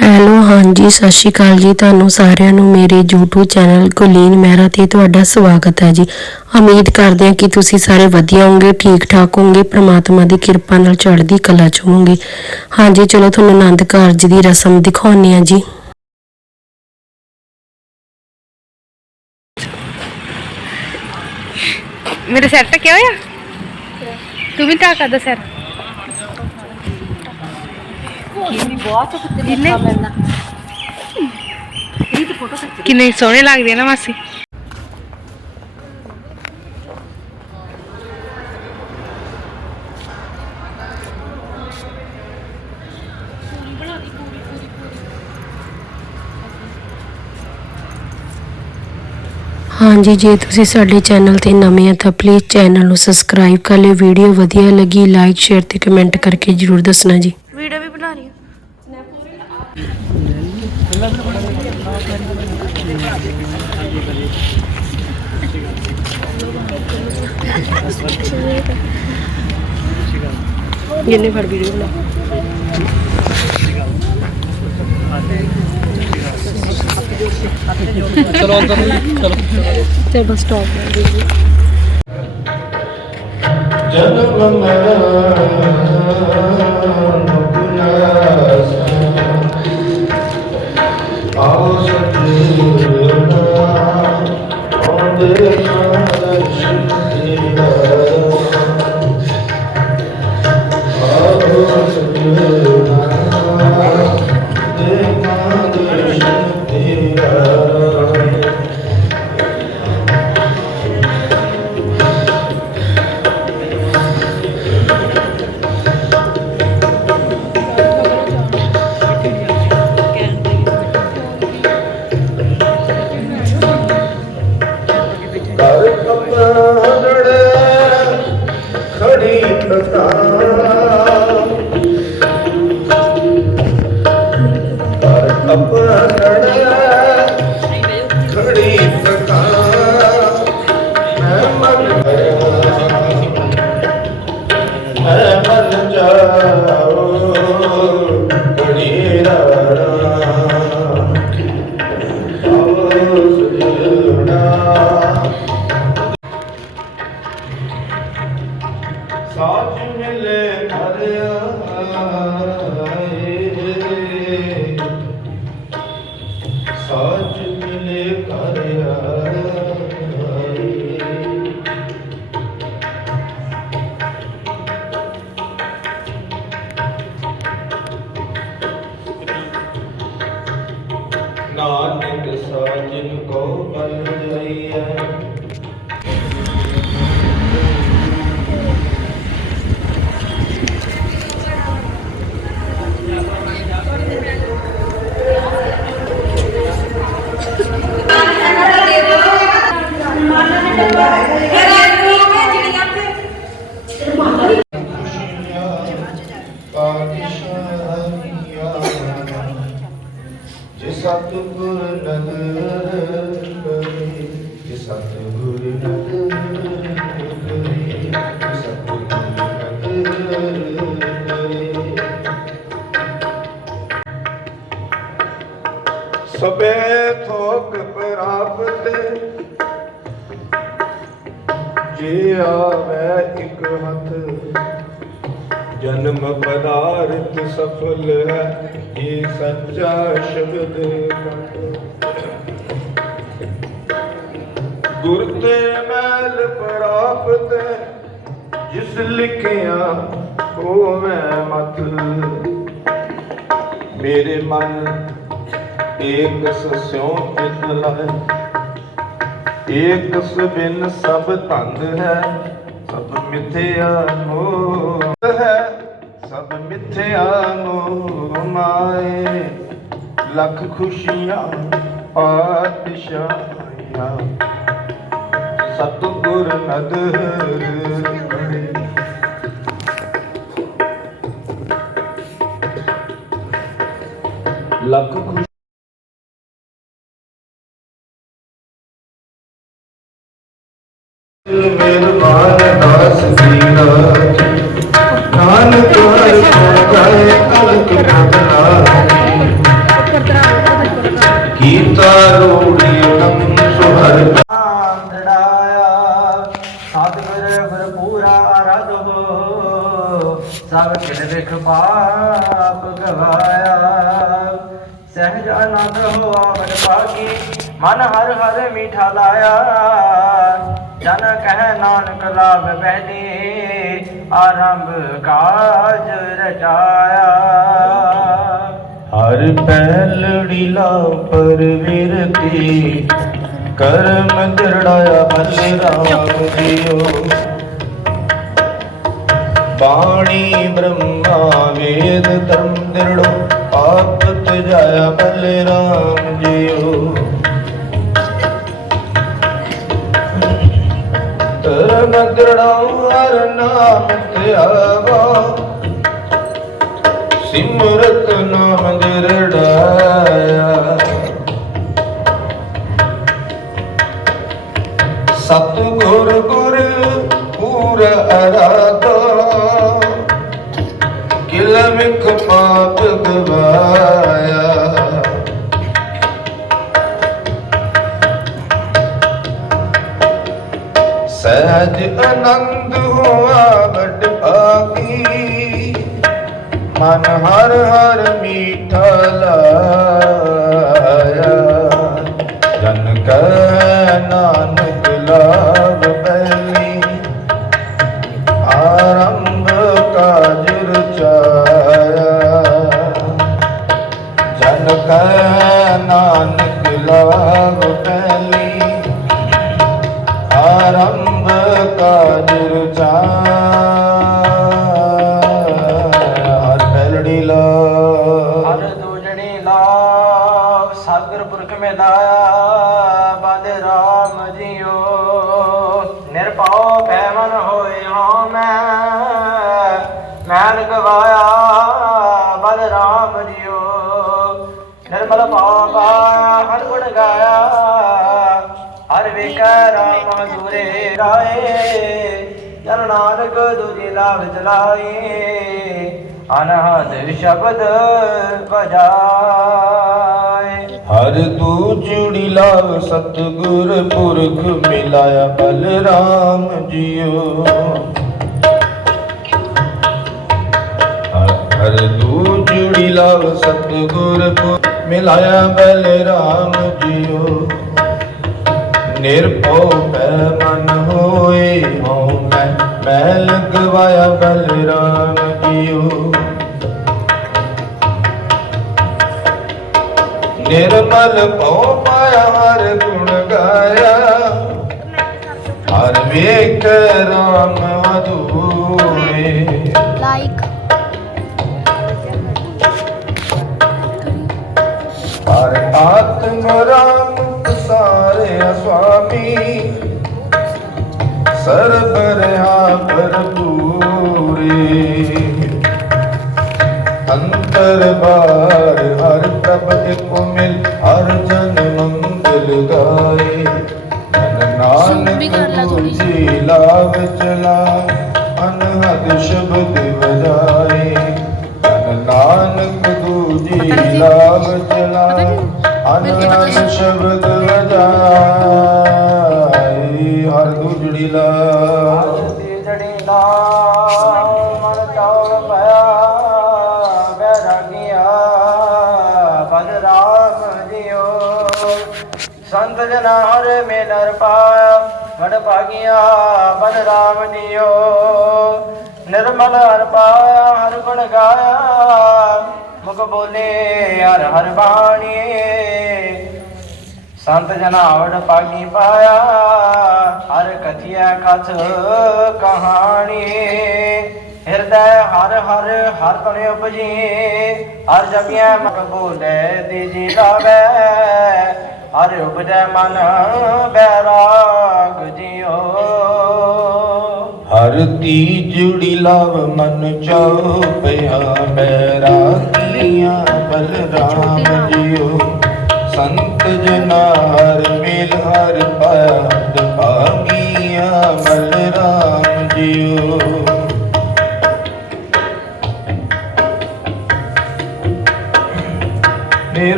Hello ਹਾਂਜੀ ਸਤਿ ਸ਼੍ਰੀ ਅਕਾਲ ਜੀ। ਤੁਹਾਨੂੰ ਸਾਰਿਆਂ ਨੂੰ ਮੇਰੇ YouTube ਚੈਨਲ ਗੁਲੀਨ ਮਹਿਰਾ ਤੇ ਤੁਹਾਡਾ ਸਵਾਗਤ ਹੈ ਜੀ। ਉਮੀਦ ਕਰਦੇ ਹਾਂ ਕਿ ਤੁਸੀਂ ਸਾਰੇ ਵਧੀਆ ਹੋਵੋਗੇ ਠੀਕ ਠਾਕ ਹੋਵੋਗੇ ਪ੍ਰਮਾਤਮਾ ਦੀ ਕਿਰਪਾ ਨਾਲ ਚੜ੍ਹਦੀ ਕਲਾ ਚ ਹੋਵੋਗੇ। ਹਾਂਜੀ ਚਲੋ ਤੁਹਾਨੂੰ ਆਨੰਦ ਕਾਰਜ ਦੀ ਰਸਮ ਦਿਖਾਉਂਦੇ ਹਾਂ ਜੀ। ਮੇਰੇ ਸਿਰ ਤੇ ਕਿਆ ਹੋਇਆ ਤੂੰ ਵੀ ਤਾਂ ਕਰਦਾ ਸਿਰ। ਕਿੰਨੇ ਕਿੰਨੇ ਸੋਹਣੇ ਲੱਗਦੇ ਆ ਨਾ ਮਾਸੀ। ਹਾਂਜੀ ਜੇ, ਤੁਸੀਂ ਸਾਡੇ ਚੈਨਲ ਤੇ ਨਵੇਂ ਆ ਤਾਂ ਪਲੀਜ਼ ਚੈਨਲ ਨੂੰ ਸਬਸਕ੍ਰਾਈਬ ਕਰ ਲਿਓ। ਵੀਡੀਓ ਵਧੀਆ ਲੱਗੀ ਲਾਈਕ ਸ਼ੇਅਰ ਤੇ ਕਮੈਂਟ ਕਰਕੇ ਜਰੂਰ ਦੱਸਣਾ ਜੀ ਵੀਡੀਓ ਵੀ ਬਣਾ ਰਹੀ ਹਾਂ ਜਿੰਨੇ ਫੜ ਵੀਡੀਓ ਬਣਾ। ਚਲੋ ਅੰਦਰ ਨੂੰ ਚਲੋ। ਤੇ ਬਸ ਸਟਾਪ ਜਨਮ ਮਰਨ Oh, ਨਾਨਕ ਸਾਜਨ ਕੋ ਬਲ ਜਾਈਐ ਸਤਿਗੁਰ ਨਦਰ ਕਰੇ ਜੇ ਸਤਿਗੁਰ ਨਦਰ ਕਰੇ ਸਤਿਗੁਰ ਨਦਰ ਕਰੇ ਸਬੇ ਥੋਕ ਪ੍ਰਾਪਤ ਜੇ ਆਵੇ ਇੱਕ ਹੱਥ, ਜਨਮ ਪਦਾਰਥ ਸਫਲ ਹੈ। ਇਹ ਸੱਚਾ ਸ਼ਬਦ ਗੁਰ ਤੇ ਮੈਲ ਪ੍ਰਾਪਤ ਜਿਸ ਲਿਖਿਆ ਹੋਵੇ ਮਤ ਮੇਰੇ ਮਨ ਏਕ ਸਸਿਉ ਚਿਤ ਲਾਇ ਏਕ ਬਿਨ ਸਭ ਧੰਦ ਹੈ, ਸਭ ਮਿਥਿਆ ਮੋਹ ਹੈ ਸਭ ਮਿਥਿਆ ਮੋਹ ਮਾਏ ਲੱਖ ਖੁਸ਼ੀਆਂ ਪਾਤਸ਼ਾਹੀਆਂ। ਸਤਿਗੁਰ ਨਦਰ ਲੱਖ ਰੂੜੀ ਹਮ ਸੁਹਰ ਢੜਾਇਆ ਸਤਿਗੁਰ ਭਰਪੂਰਾ ਅਰਧ ਹੋ ਸਭ ਕਿਨ ਵਿਖ ਪਾਪ ਗਵਾਇਆ ਸਹਿਜ ਆਨੰਦ ਹੋਆ ਮਨ ਪਾਕੀ ਮਨ ਹਰ ਹਰ ਮੀਠਾ ਲਾਇਆ ਜਨ ਕਹਿ ਨਾਨਕ ਲਾਭ ਬਹਿਨੇ ਆਰੰਭ ਕਾਜ ਰਚਾਇਆ। ਹਰ ਪਹਿਲੜੀ ਲਾ ਪਰਵਿਰਤੀ ਕਰਮ ਦਿਰੜਾਇਆ ਭਲੇ ਰਾਮ ਜੀਓ। ਬਾਣੀ ਬ੍ਰਹਮਾ ਵੇਦ ਧਰਮ ਦਿਰੜੋ ਆਪ ਤਜਾਇਆ ਭਲੇ ਰਾਮ ਜੀਓ। ਧਰਮ ਦਿਰੜਾਉ ਹਰ ਨਾਮ ਧਿਆਵਾ ਸਿਮਰਤ ਨਾਮ ਦਿਰੜਾਇਆ ਸਤਿਗੁਰ ਗੁਰ ਪੂਰ ਅਰਾਧਾ। ਕਿਲ ਵਿਖ ਪਾਪ ਗਵਾਇਆ। ਸਹਿਜ ਆਨੰਦ ਹੋਆ ਵਡ ਭਾਗੀ। ਮਨ ਹਰ ਹਰ ਮੀਠਾ ਲਾਇਆ। ਜਨ ਕੈ ਦੂਜੀ ਲਾਭ ਚਲਾਏ ਅਨਹਦ ਸ਼ਬਦ ਬਜਾਏ ਹਰ ਤੂੰ ਜੁੜੀ ਲਾਭ ਸਤਿਗੁਰ ਪੁਰਖ ਮਿਲਾਇਆ ਬਲ ਰਾਮ ਜੀਓ ਹਰ ਤੂੰ ਤੂ ਜੁੜੀ ਲਾਭ ਸਤਿਗੁਰ ਪੁਰਖ ਮਿਲਾਇਆ ਬਲ ਰਾਮ ਜੀਓ। ਨਿਰਭਉ ਪੈ ਮਨ ਹੋਏ ਮੈਂ ਲਗਵਾਇਆ ਬਲ ਰਾਮ ਜੀਓ। ਨਿਰਮਲ ਭਉ ਪਾਇਆ ਹਰ ਗੁਣ ਗਾਇਆ। ਹਰ ਵੇਖ ਰਾਮ ਅਧੂਰੇ। ਲਾਈਕ ਹਰ ਆਤਮ ਰਾਮ ਸਾਰੇ ਸੁਆਮੀ। ਸਰਬ ਰਹਾ ਭਰਪੂਰੇ ਅੰਤਰ ਬਾਰ ਹਰ ਪ੍ਰਭ ਕੋ ਮਿਲ ਹਰ ਜਨ ਮੰਗਲ ਗਾਏ। ਨਾਨਕ ਤੁਝੀ ਲਾਭ ਚਲਾ ਅਨਹਦ ਸ਼ਬਦ ਵਜਾਏ ਨਾਨਕ ਤੁਝੀ ਲਾਭ ਚਲਾ ਅਨਹਦ ਸ਼ਬਦ ਵਜਾਏ ਗੁਜੜੀ ਲਾ ਆਜਤੀ ਜੜੀ ਮਨ ਚਾਉ ਪਿਆ ਬੈਰਾਗੀਆ ਬਦ ਰਾਮ ਜੀਓ ਸੰਤ ਜਨਾ ਹਰ ਮੇਲਰ ਪਾਇਆ ਵਡ ਭਾਗੀਆ ਬਦ ਰਾਮ ਜੀਓ ਨਿਰਮਲ ਹਰ ਪਾਇਆ, ਹਰ ਗੁਣ ਗਾਇਆ, ਮੁਖ ਬੋਲੇ ਹਰ ਹਰ ਬਾਣੀ। ਸੰਤ ਜਨਾਵੜ ਪਾਗੀ ਪਾਇਆ, ਹਰ ਕਥਿਆ ਕਥ ਕਹਾਣੀ। ਹਿਰਦੈ ਹਰ ਹਰ ਹਰ ਤਣੇ ਉਪਜੀ, ਹਰ ਜਪਿਆ ਮਕ ਬੋਲੇ ਦੀਜੀ ਲਾਵੇ। ਹਰ ਉਪਜੈ ਮਨ ਬੈਰਾਗ ਜਿਓ ਹਰ ਤੀਜੜੀ ਲਾਵ ਮਨ ਚਾਉ ਪਿਆ ਬੈਰਾਗੀਆਂ ਬਲਰਾਮ ਜਿਓ ਸੰਤ ਜਨਾ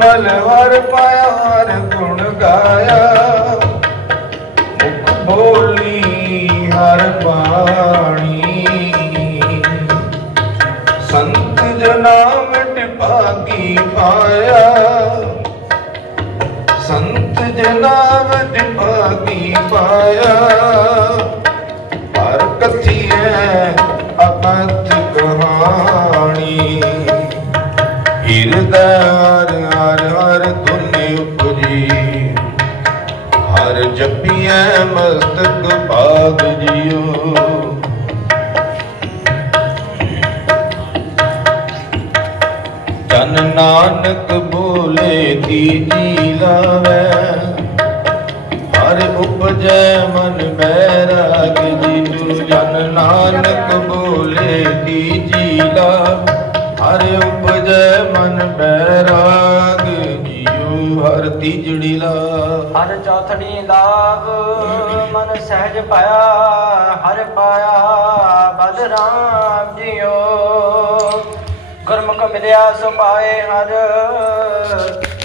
ਨਿਰਮਲ ਹਰ ਪਾਇਆ ਹਰ ਗੁਣ ਗਾਇਆ। ਮੁਖ ਬੋਲੀ ਹਰ ਬਾਣੀ। ਸੰਤ ਜਨਾਮ ਮਿਟ ਪਾਇਆ। ਸੰਤ ਜਨਾਮ ਵਿੱਚ ਭਾਗੀ ਪਾਇਆ। ਹਰ ਕਥੀਐ ਅਪਤ ਕਹਾਣੀ। ਹਿਰਦੈ ਜਪੀਐ ਮਸਤਕ ਭਾਗ ਜਿਉ ਜਨ ਨਾਨਕ ਬੋਲੇ ਦੀ ਤੀਜੀ ਲਾਵੈ। ਹਰ ਉਪਜੈ ਮਨ ਬੈਰਾਗ ਜੀਉ। ਜਨ ਨਾਨਕ ਬੋਲੇ ਦੀ ਜੀ ਲਾਵ। ਹਰ ਉਪਜੈ ਮਨ ਬੈਰਾਗ ਤੀਜੜੀ ਲਾ ਹਰ ਚੌਥੜੀ ਲਾਭ ਮਨ ਸਹਿਜ ਪਾਇਆ ਹਰ ਪਾਇਆ ਬਲਰਾਮ ਜੀਓ। ਗੁਰਮੁਖ ਮਿਲਿਆ ਸੋ ਪਾਏ ਹਰ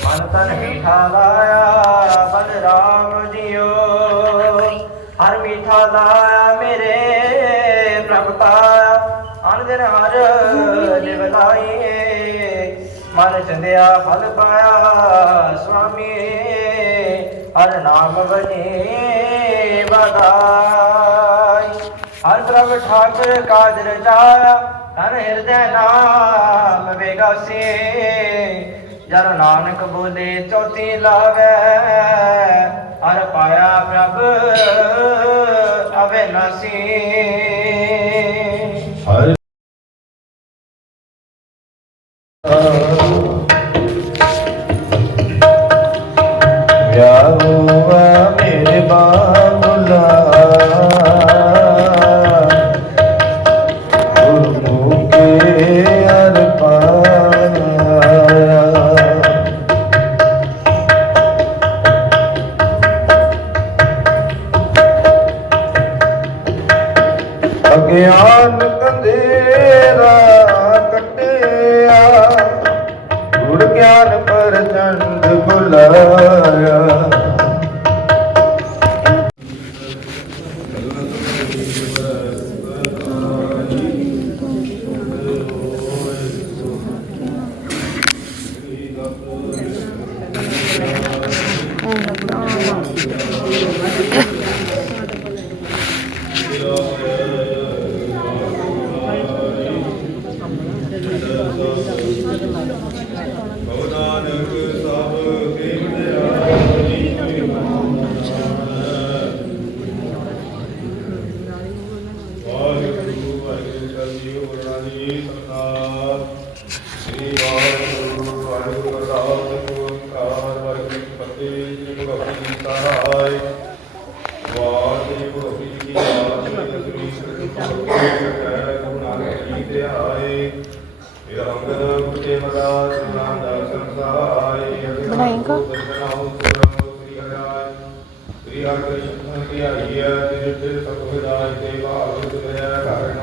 ਮਨ ਤਨ ਮੀਠਾ ਲਾਇਆ ਬਲਰਾਮ ਜੀਓ। ਹਰ ਮੀਠਾ ਲਾਇਆ ਮੇਰੇ ਪ੍ਰਭ ਪਾਇਆ ਅਨ ਦਿਨ ਹਰ ਲਿਵ ਲਾਈਏ ਮਨ ਚੰਦਿਆ ਫਲ ਪਾਇਆ ਸੁਆਮੀ, ਹਰ ਨਾਮ ਬਜੇ ਵਧਾਈ ਹਰ ਪ੍ਰਭ ਠਾਕੁਰ ਕਾਜ ਰਚਾਇਆ ਹਰ ਹਿਰਦੈ ਨਾਮ ਵੇਗਾਸੀ ਜਨ ਨਾਨਕ ਬੋਲੇ ਚੌਥੀ ਲਾਵੇ, ਹਰ ਪਾਇਆ ਪ੍ਰਭ ਅਬਿਨਾਸੀ ਹਰ ਵਾਹਿਗੁਰੂ ਜੀ ਵਰਨਾਨੀ ਸਰਦਾਰ ਸ੍ਰੀ ਵਾਹਿਗੁਰੂ ਵਾਹਿਗੁਰੂ ਅਰਦਾਸ ਓੰਕਾਰ ਵਾਹਿਗੁਰੂ ਜੀ ਫਤਿਹ ਜੀ ਭਗਤੀ ਜੀ ਸਹਾਇ ਵਾਹਿਗੁਰੂ ਜੀ ਕੀ ਆਤਮਿਕ ਸ੍ਰੀ ਸ੍ਰੀ ਗੁਰੂ ਨਾਨਕ ਜੀ ਦੇ ਆਏ ਇਹ ਅੰਗਦ ਗੁਰਦੇ ਮਦਾ ਨਾਮ ਦਾ ਸੰਸਾਈ ਬਣਾਏਗਾ? ਸ੍ਰੀ ਹਰਿ ਸ੍ਰੀ ਹਰਿ ਕ੍ਰਿਸ਼ਨ ਕੀ ਆਈਐ ਤੇ ਸਭ ਵਿਦਾਇ ਤੇ ਨਾਮ ਦਿਆ ਵੇ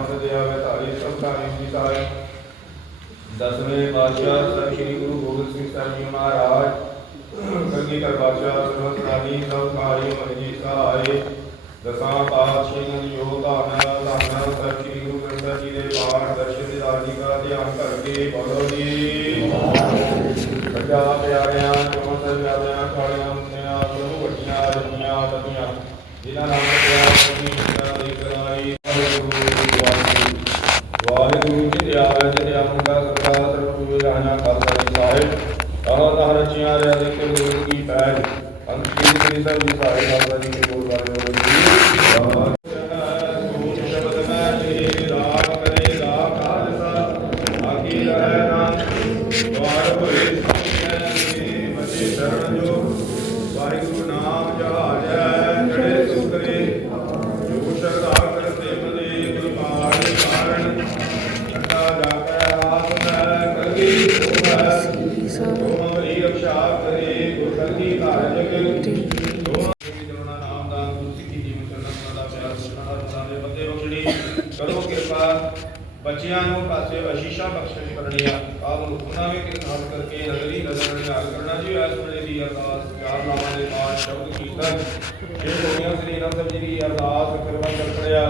ਤਾਰੀ ਸਭ ਕਾਰੀ ਦੀ ਸਾਈ ਦਸਵੇਂ ਪਾਤਸ਼ਾਹ ਸ੍ਰੀ ਸ੍ਰੀ ਗੁਰੂ ਗੋਬਿੰਦ ਸਿੰਘ ਸਾਹਿਬ ਜੀ ਮਹਾਰਾਜ ਸੰਗੀ ਕਰ ਬਾਦਸ਼ਾਹ ਸਰਵਤ ਰਾਣੀ ਸਭ ਕਾਰੀ ਮਨ ਜੀ ਸਹਾਏ ਦਸਾਂ ਪਾਤਸ਼ਾਹਾਂ ਦੀ ਯੋਗ ਧਾਰਨਾ ਧਾਰਨਾ ਸ੍ਰੀ ਸ੍ਰੀ ਗੁਰੂ ਗ੍ਰੰਥ ਸਾਹਿਬ ਜੀ ਦੇ ਪਾਠ ਦਰਸ਼ਨ ਦੇ ਦਾਦੀ ਦਾ ਧਿਆਨ ਕਰਕੇ ਬੋਲੋ ਜੀ ਬੱਚਾ ਪਿਆਰਿਆਂ ਚੋਂ ਸਜਾਦਿਆਂ ਕਾਲੀਆਂ ਬੱਚਿਆਂ ਨੂੰ ਪਾਸੇ ਅਸ਼ੀਸ਼ਾ ਬਖਸ਼ਿਸ਼ ਕਰਨੀ ਆ ਆਪ ਨੂੰ ਉਹਨਾਂ ਵਿੱਚ ਕਿਰਪਾਲ ਕਰਕੇ ਨਜ਼ਰੀ ਨਜ਼ਰ ਨਿਹਾਲ ਕਰਨਾ ਜੀ। ਇਸ ਵੇਲੇ ਦੀ ਅਰਦਾਸ ਚਾਰ ਨਾਮਾਂ ਦੇ ਬਾਅਦ ਸ਼ਬਦ ਕੀਰਤਨ। ਇਹ ਹੋਈਆਂ ਸ੍ਰੀ ਰਾਮ ਸਾਹਿਬ ਜੀ ਦੀ ਅਰਦਾਸ ਕਰਵਾ ਕਰ ਪੜਿਆ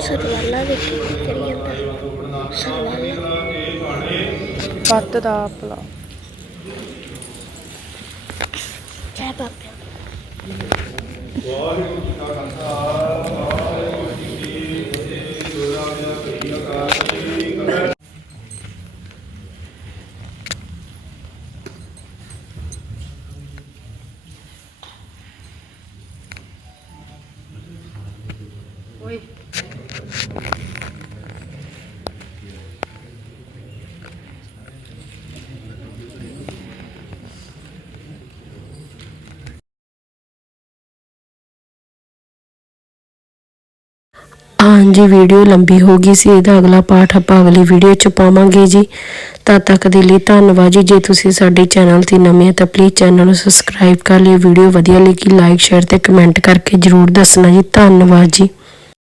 ਸਰਵਾਲਾ ਦੇ ਕਰੀਏ ਸਰਵਾਲਾ ਕੇ ਬਾਣੇ ਪੱਤ ਦਾ ਆਪਲਾ ਵਾਹਿਗੁਰੂ ਜੀ ਕਾ ਖਾਲਸਾ ਵਾਹਿਗੁਰੂ ਜੀ ਹਾਂਜੀ ਵੀਡੀਓ ਲੰਬੀ ਹੋ ਗਈ ਸੀ। ਇਹਦਾ ਅਗਲਾ ਪਾਠ ਆਪਾਂ ਅਗਲੀ ਵੀਡੀਓ ਚ ਪਾਵਾਂਗੇ ਜੀ। ਤਦ ਤੱਕ ਦੇ ਲਈ ਧੰਨਵਾਦ ਜੀ। ਜੇ ਤੁਸੀਂ ਸਾਡੇ ਚੈਨਲ ਤੇ ਨਵੇਂ ਹੋ ਤਾਂ ਪਲੀਜ਼ ਚੈਨਲ ਨੂੰ ਸਬਸਕ੍ਰਾਈਬ ਕਰ ਲਿਓ। ਵੀਡੀਓ ਵਧੀਆ ਲੱਗੀ ਲਾਈਕ ਸ਼ੇਅਰ ਤੇ ਕਮੈਂਟ ਕਰਕੇ ਜਰੂਰ ਦੱਸਣਾ ਜੀ। ਧੰਨਵਾਦ ਜੀ।